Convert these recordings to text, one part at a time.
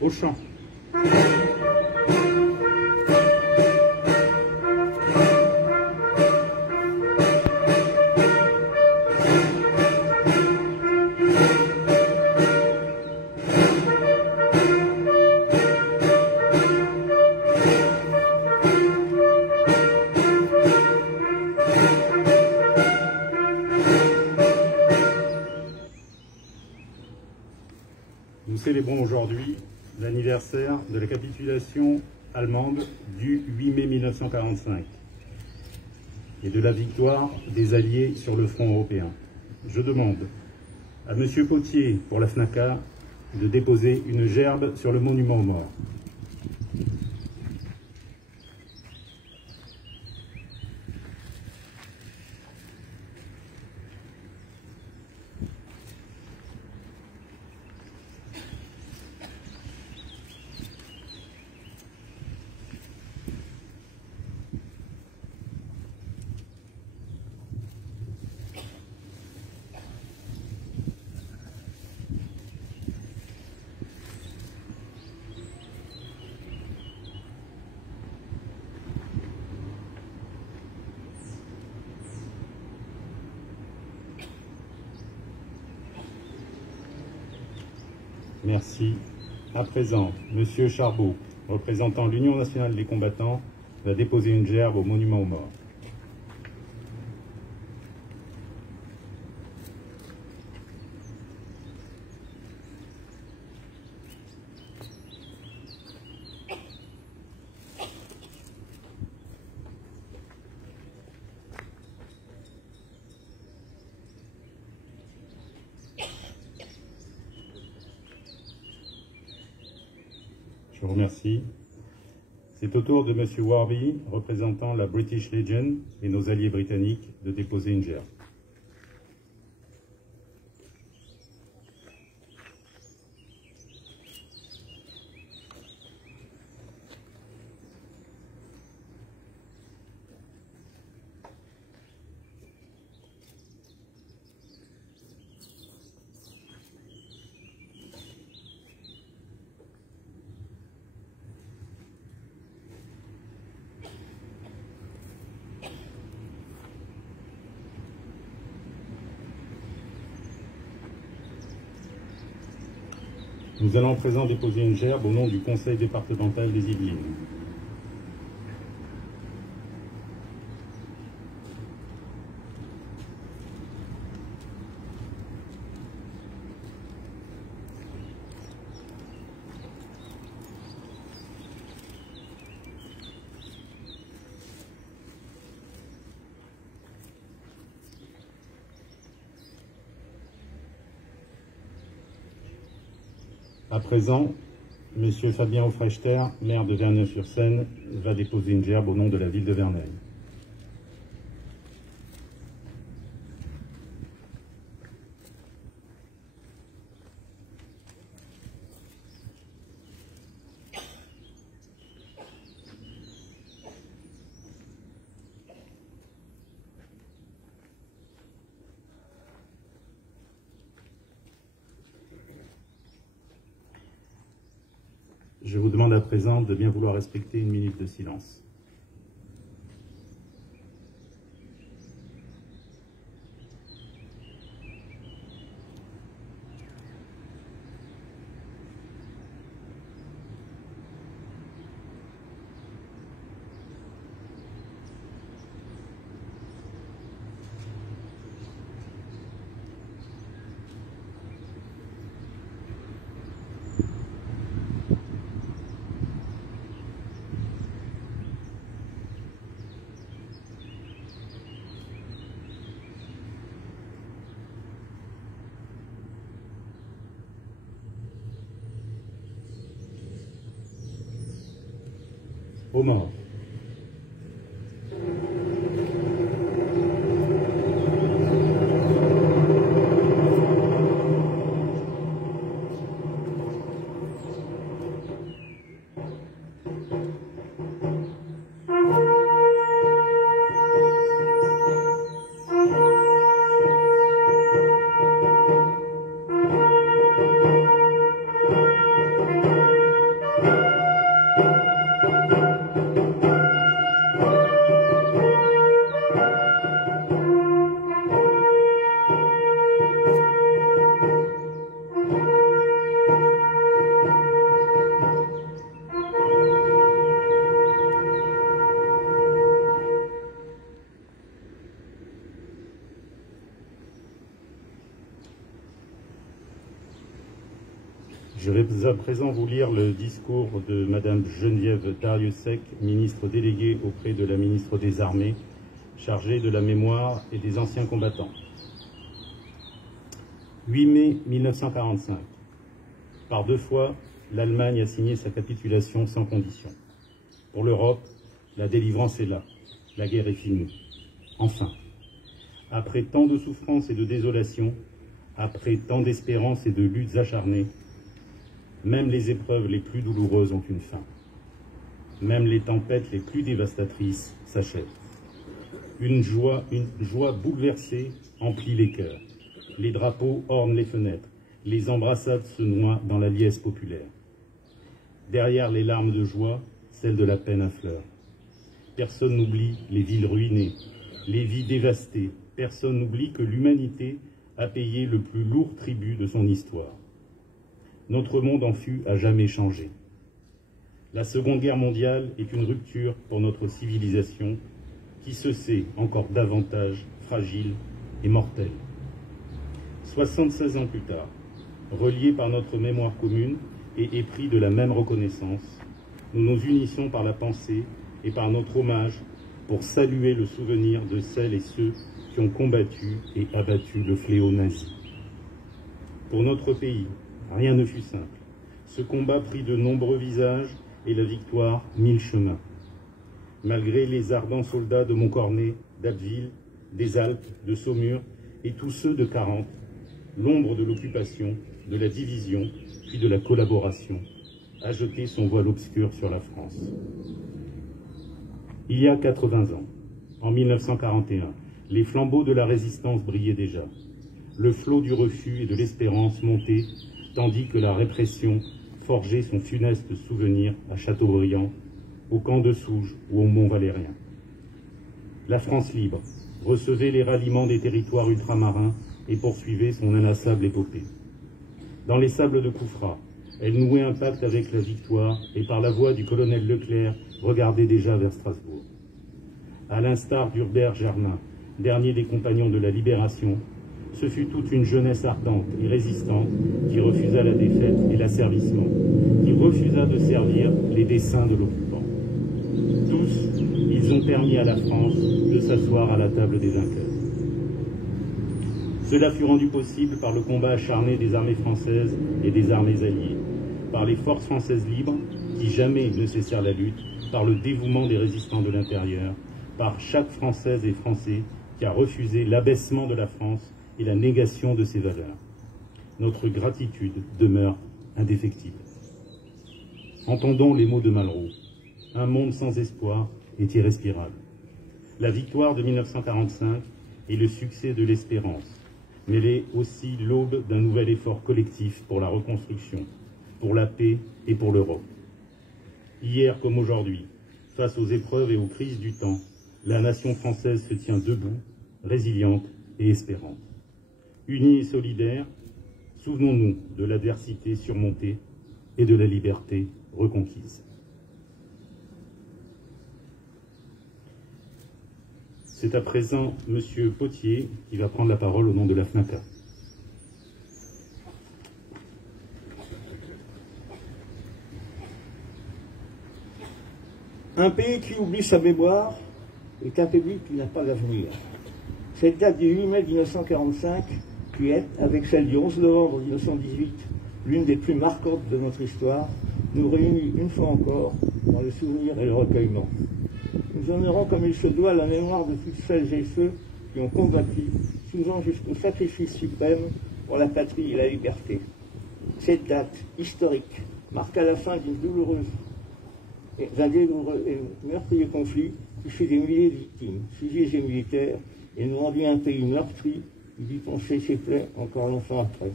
Au chant. Nous célébrons aujourd'hui l'anniversaire de la capitulation allemande du 8 mai 1945 et de la victoire des Alliés sur le front européen. Je demande à M. Potier, pour la FNACA, de déposer une gerbe sur le monument aux morts. Merci. À présent, M. Charbot, représentant l'Union nationale des combattants, va déposer une gerbe au monument aux morts. Je vous remercie. C'est au tour de M. Warby, représentant la British Legion et nos alliés britanniques, de déposer une gerbe. Nous allons à présent déposer une gerbe au nom du Conseil départemental des Yvelines. À présent, M. Fabien Aufrechter, maire de Verneuil-sur-Seine, va déposer une gerbe au nom de la ville de Verneuil. Je vous demande à présent de bien vouloir respecter une minute de silence. Aux morts. Je vais à présent vous lire le discours de Madame Geneviève Darrieussecq, ministre déléguée auprès de la ministre des Armées, chargée de la mémoire et des anciens combattants. 8 mai 1945. Par 2 fois, l'Allemagne a signé sa capitulation sans condition. Pour l'Europe, la délivrance est là. La guerre est finie. Enfin, après tant de souffrances et de désolations, après tant d'espérances et de luttes acharnées, même les épreuves les plus douloureuses ont une fin. Même les tempêtes les plus dévastatrices s'achèvent. Une joie bouleversée emplit les cœurs. Les drapeaux ornent les fenêtres. Les embrassades se noient dans la liesse populaire. Derrière les larmes de joie, celles de la peine affleurent. Personne n'oublie les villes ruinées, les vies dévastées. Personne n'oublie que l'humanité a payé le plus lourd tribut de son histoire. Notre monde en fut à jamais changé. La Seconde Guerre mondiale est une rupture pour notre civilisation qui se sait encore davantage fragile et mortelle. 76 ans plus tard, reliés par notre mémoire commune et épris de la même reconnaissance, nous nous unissons par la pensée et par notre hommage pour saluer le souvenir de celles et ceux qui ont combattu et abattu le fléau nazi. Pour notre pays, rien ne fut simple. Ce combat prit de nombreux visages et la victoire 1000 chemins. Malgré les ardents soldats de Montcornet, d'Abbeville, des Alpes, de Saumur et tous ceux de 40, l'ombre de l'occupation, de la division, puis de la collaboration, a jeté son voile obscur sur la France. Il y a 80 ans, en 1941, les flambeaux de la résistance brillaient déjà. Le flot du refus et de l'espérance montait, tandis que la répression forgeait son funeste souvenir à Châteaubriand, au camp de Souges ou au Mont-Valérien. La France libre recevait les ralliements des territoires ultramarins et poursuivait son inlassable épopée. Dans les sables de Koufra, elle nouait un pacte avec la victoire et par la voix du colonel Leclerc regardait déjà vers Strasbourg. À l'instar d'Hubert Germain, dernier des compagnons de la Libération, ce fut toute une jeunesse ardente et résistante qui refusa la défaite et l'asservissement, qui refusa de servir les desseins de l'occupant. Tous, ils ont permis à la France de s'asseoir à la table des vainqueurs. Cela fut rendu possible par le combat acharné des armées françaises et des armées alliées, par les forces françaises libres qui jamais ne cessèrent la lutte, par le dévouement des résistants de l'intérieur, par chaque Française et Français qui a refusé l'abaissement de la France et la négation de ses valeurs. Notre gratitude demeure indéfectible. Entendons les mots de Malraux. Un monde sans espoir est irrespirable. La victoire de 1945 est le succès de l'espérance, mais elle est aussi l'aube d'un nouvel effort collectif pour la reconstruction, pour la paix et pour l'Europe. Hier comme aujourd'hui, face aux épreuves et aux crises du temps, la nation française se tient debout, résiliente et espérante. Unis et solidaires, souvenons-nous de l'adversité surmontée et de la liberté reconquise. C'est à présent M. Potier qui va prendre la parole au nom de la FNACA. Un pays qui oublie sa mémoire est un pays qui n'a pas d'avenir. Cette date du 8 mai 1945, qui est, avec celle du 11 novembre 1918, l'une des plus marquantes de notre histoire, nous réunit une fois encore dans le souvenir et le recueillement. Nous honorons comme il se doit la mémoire de toutes celles et ceux qui ont combattu, souvent jusqu'au sacrifice suprême, pour la patrie et la liberté. Cette date historique marqua la fin d'un douloureux et meurtrier conflit qui fit des milliers de victimes, civils et militaires, et nous rendit un pays meurtri qui dut poncer ses plaies encore longtemps après.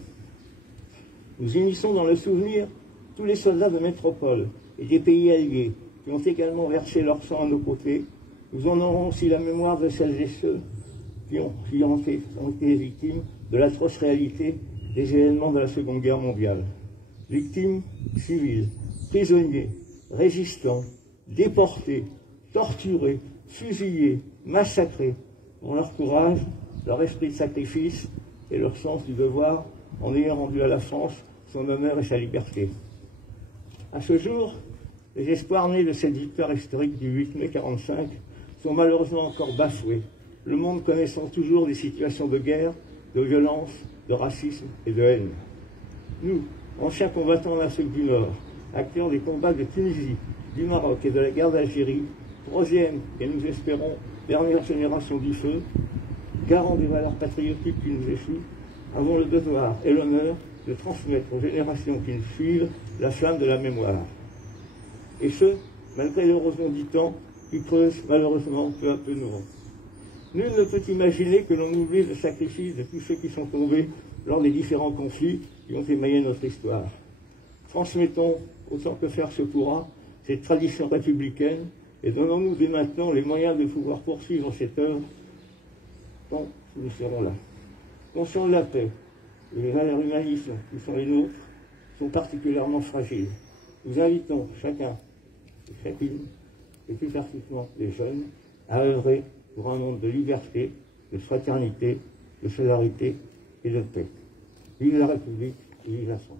Nous unissons dans le souvenir tous les soldats de métropole et des pays alliés qui ont également versé leur sang à nos côtés. Nous honorons aussi la mémoire de celles et ceux qui ont été victimes de l'atroce réalité des événements de la Seconde Guerre mondiale. Victimes civiles, prisonniers, résistants, déportés, torturés, fusillés, massacrés, pour leur courage, leur esprit de sacrifice et leur sens du devoir en ayant rendu à la France son honneur et sa liberté. À ce jour, les espoirs nés de cette victoire historique du 8 mai 1945 sont malheureusement encore bafoués, le monde connaissant toujours des situations de guerre, de violence, de racisme et de haine. Nous, anciens combattants en Afrique du Nord, acteurs des combats de Tunisie, du Maroc et de la guerre d'Algérie, troisième et nous espérons dernière génération du feu, garant des valeurs patriotiques qui nous échouent, avons le devoir et l'honneur de transmettre aux générations qui nous suivent la flamme de la mémoire. Et ce, malgré l'érosion du temps qui creuse malheureusement peu à peu nos rangs. Nul ne peut imaginer que l'on oublie le sacrifice de tous ceux qui sont tombés lors des différents conflits qui ont émaillé notre histoire. Transmettons, autant que faire se pourra, cette tradition républicaine et donnons-nous dès maintenant les moyens de pouvoir poursuivre cette œuvre tant que nous serons là. Conscients de la paix et les valeurs humanistes qui sont les nôtres sont particulièrement fragiles. Nous invitons chacun et chacune, et plus particulièrement les jeunes, à œuvrer pour un monde de liberté, de fraternité, de solidarité et de paix. Vive la République et vive la France.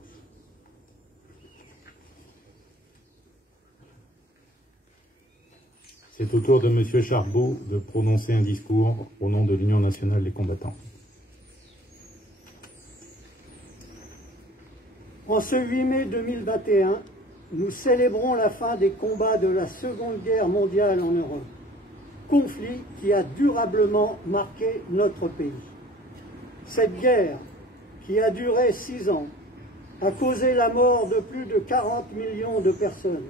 C'est au tour de M. Charbaud de prononcer un discours au nom de l'Union nationale des combattants. En ce 8 mai 2021, nous célébrons la fin des combats de la Seconde Guerre mondiale en Europe, conflit qui a durablement marqué notre pays. Cette guerre, qui a duré 6 ans, a causé la mort de plus de 40 millions de personnes,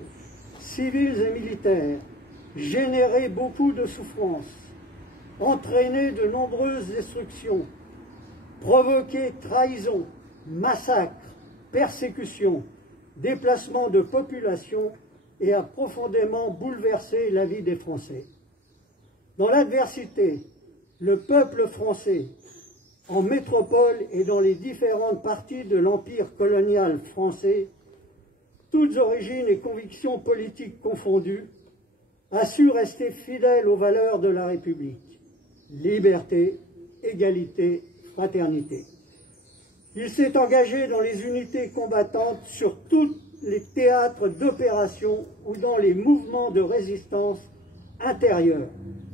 civiles et militaires, généré beaucoup de souffrances, entraîné de nombreuses destructions, provoqué trahison, massacres, persécutions, déplacement de population et a profondément bouleversé la vie des Français. Dans l'adversité, le peuple français, en métropole et dans les différentes parties de l'empire colonial français, toutes origines et convictions politiques confondues, a su rester fidèle aux valeurs de la République, liberté, égalité, fraternité. Il s'est engagé dans les unités combattantes sur tous les théâtres d'opération ou dans les mouvements de résistance intérieure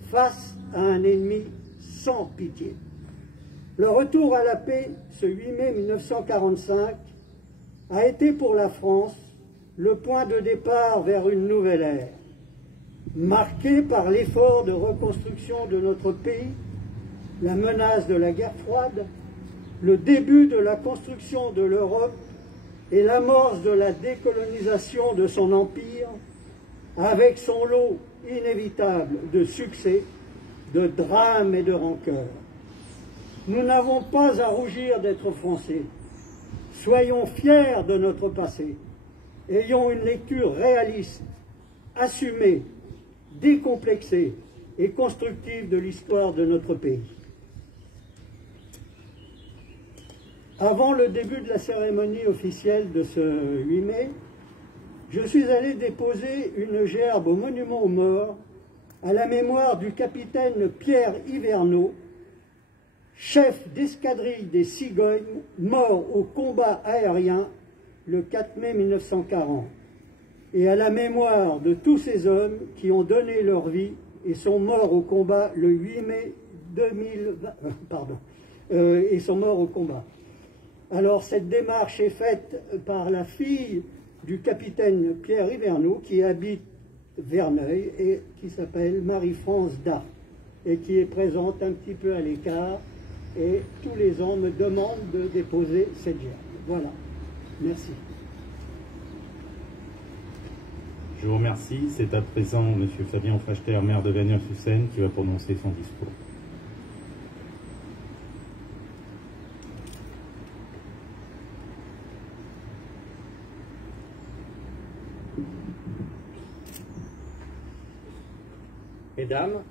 face à un ennemi sans pitié. Le retour à la paix, ce 8 mai 1945, a été pour la France le point de départ vers une nouvelle ère, marquée par l'effort de reconstruction de notre pays, la menace de la guerre froide, le début de la construction de l'Europe et l'amorce de la décolonisation de son empire, avec son lot inévitable de succès, de drames et de rancœurs. Nous n'avons pas à rougir d'être Français. Soyons fiers de notre passé. Ayons une lecture réaliste, assumée, décomplexée et constructive de l'histoire de notre pays. Avant le début de la cérémonie officielle de ce 8 mai, je suis allé déposer une gerbe au monument aux morts à la mémoire du capitaine Pierre Hyvernaud, chef d'escadrille des Cigognes, mort au combat aérien le 4 mai 1940, et à la mémoire de tous ces hommes qui ont donné leur vie et sont morts au combat le 8 mai 2020, et sont morts au combat. Alors cette démarche est faite par la fille du capitaine Pierre Hyvernaud qui habite Verneuil et qui s'appelle Marie-France Dart et qui est présente un petit peu à l'écart et tous les ans me demande de déposer cette gerbe. Voilà. Merci. Je vous remercie. C'est à présent M. Fabien Frachter, maire de Vernières-sur-Seine, qui va prononcer son discours. Mesdames,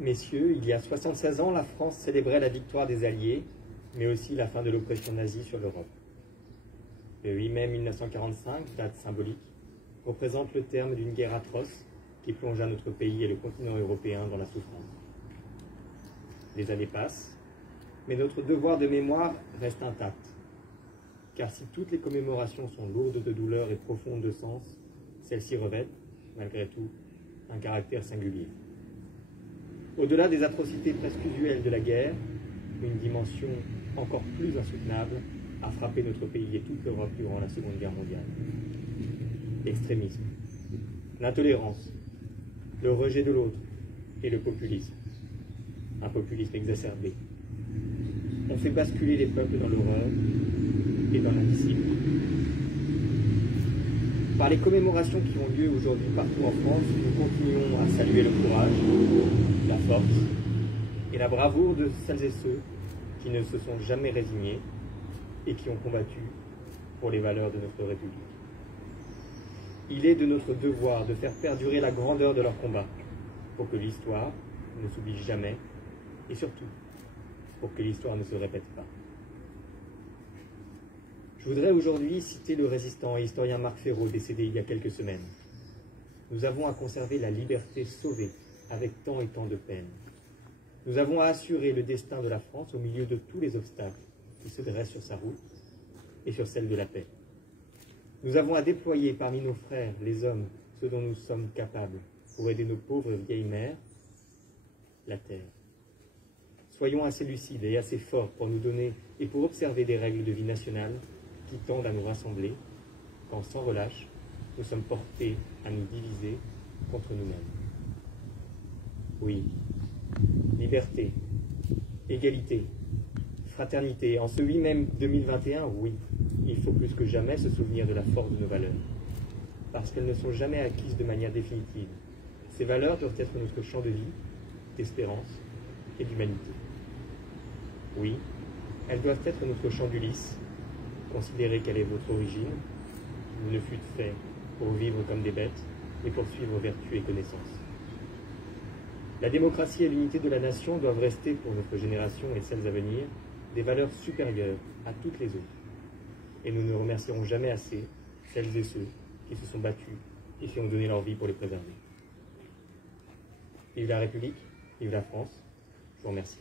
Messieurs, il y a 76 ans, la France célébrait la victoire des Alliés, mais aussi la fin de l'oppression nazie sur l'Europe. Le 8 mai 1945, date symbolique, représente le terme d'une guerre atroce qui plongea notre pays et le continent européen dans la souffrance. Les années passent, mais notre devoir de mémoire reste intact. car si toutes les commémorations sont lourdes de douleur et profondes de sens, celles-ci revêtent, malgré tout, un caractère singulier. Au-delà des atrocités presque usuelles de la guerre, une dimension encore plus insoutenable a frappé notre pays et toute l'Europe durant la Seconde Guerre mondiale. L'extrémisme, l'intolérance, le rejet de l'autre et le populisme. Un populisme exacerbé. On fait basculer les peuples dans l'horreur et dans l'indiscipline. Par les commémorations qui ont lieu aujourd'hui partout en France, nous continuons à saluer le courage, la force et la bravoure de celles et ceux qui ne se sont jamais résignés et qui ont combattu pour les valeurs de notre République. Il est de notre devoir de faire perdurer la grandeur de leur combat pour que l'histoire ne s'oublie jamais et surtout pour que l'histoire ne se répète pas. Je voudrais aujourd'hui citer le résistant et historien Marc Ferraud, décédé il y a quelques semaines. Nous avons à conserver la liberté sauvée avec tant et tant de peine. Nous avons à assurer le destin de la France au milieu de tous les obstacles qui se dressent sur sa route et sur celle de la paix. Nous avons à déployer parmi nos frères, les hommes, ce dont nous sommes capables pour aider nos pauvres vieilles mères, la terre. Soyons assez lucides et assez forts pour nous donner et pour observer des règles de vie nationale qui tendent à nous rassembler, quand sans relâche, nous sommes portés à nous diviser contre nous-mêmes. Oui, liberté, égalité, fraternité. En ce 8 mai 2021, oui, il faut plus que jamais se souvenir de la force de nos valeurs, parce qu'elles ne sont jamais acquises de manière définitive. Ces valeurs doivent être notre champ de vie, d'espérance et d'humanité. Oui, elles doivent être notre champ d'Ulysse. Considérez quelle est votre origine. Vous ne fûtes fait pour vivre comme des bêtes et pour suivre vertu et connaissance. La démocratie et l'unité de la nation doivent rester pour notre génération et celles à venir des valeurs supérieures à toutes les autres. Et nous ne remercierons jamais assez celles et ceux qui se sont battus et qui ont donné leur vie pour les préserver. Vive la République, vive la France. Je vous remercie.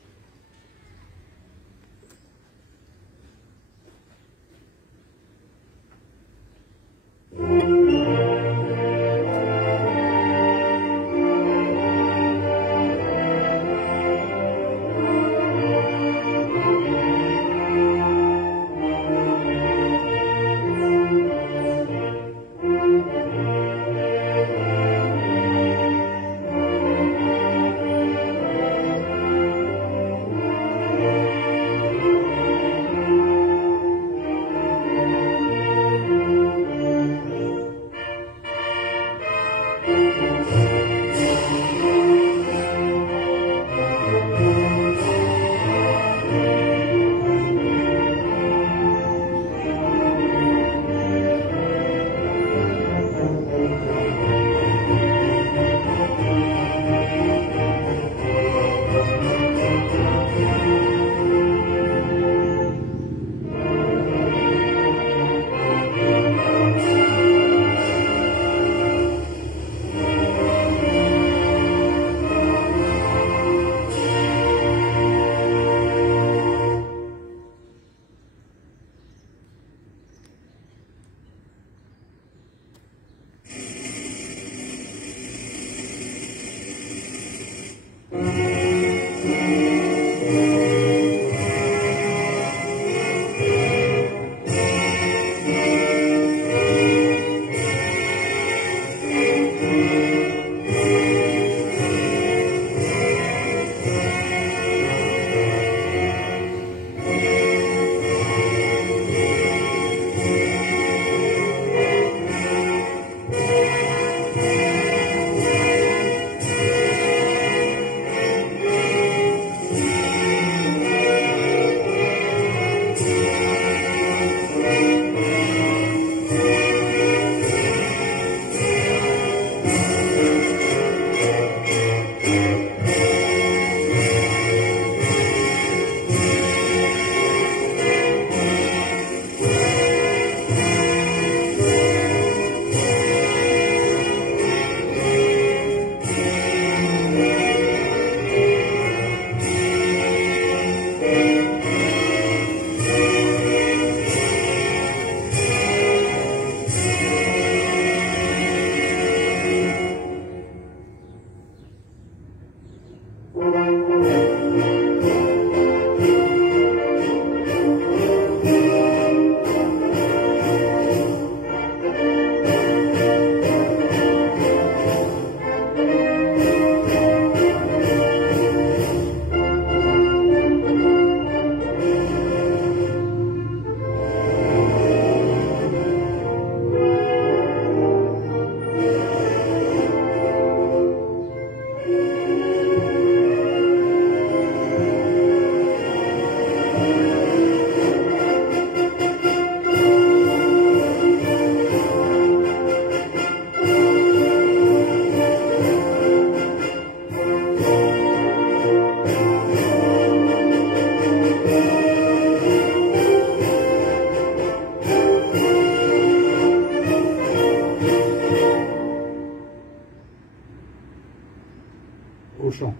chant.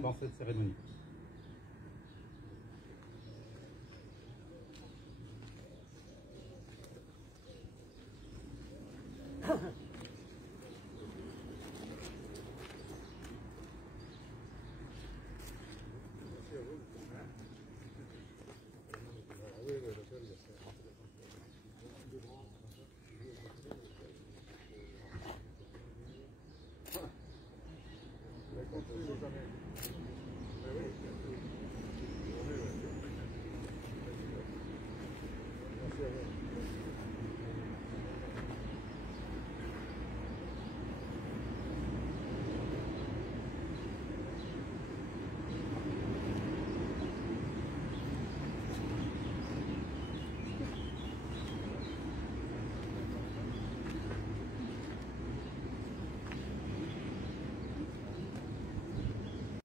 Dans cette cérémonie. Merci à vous.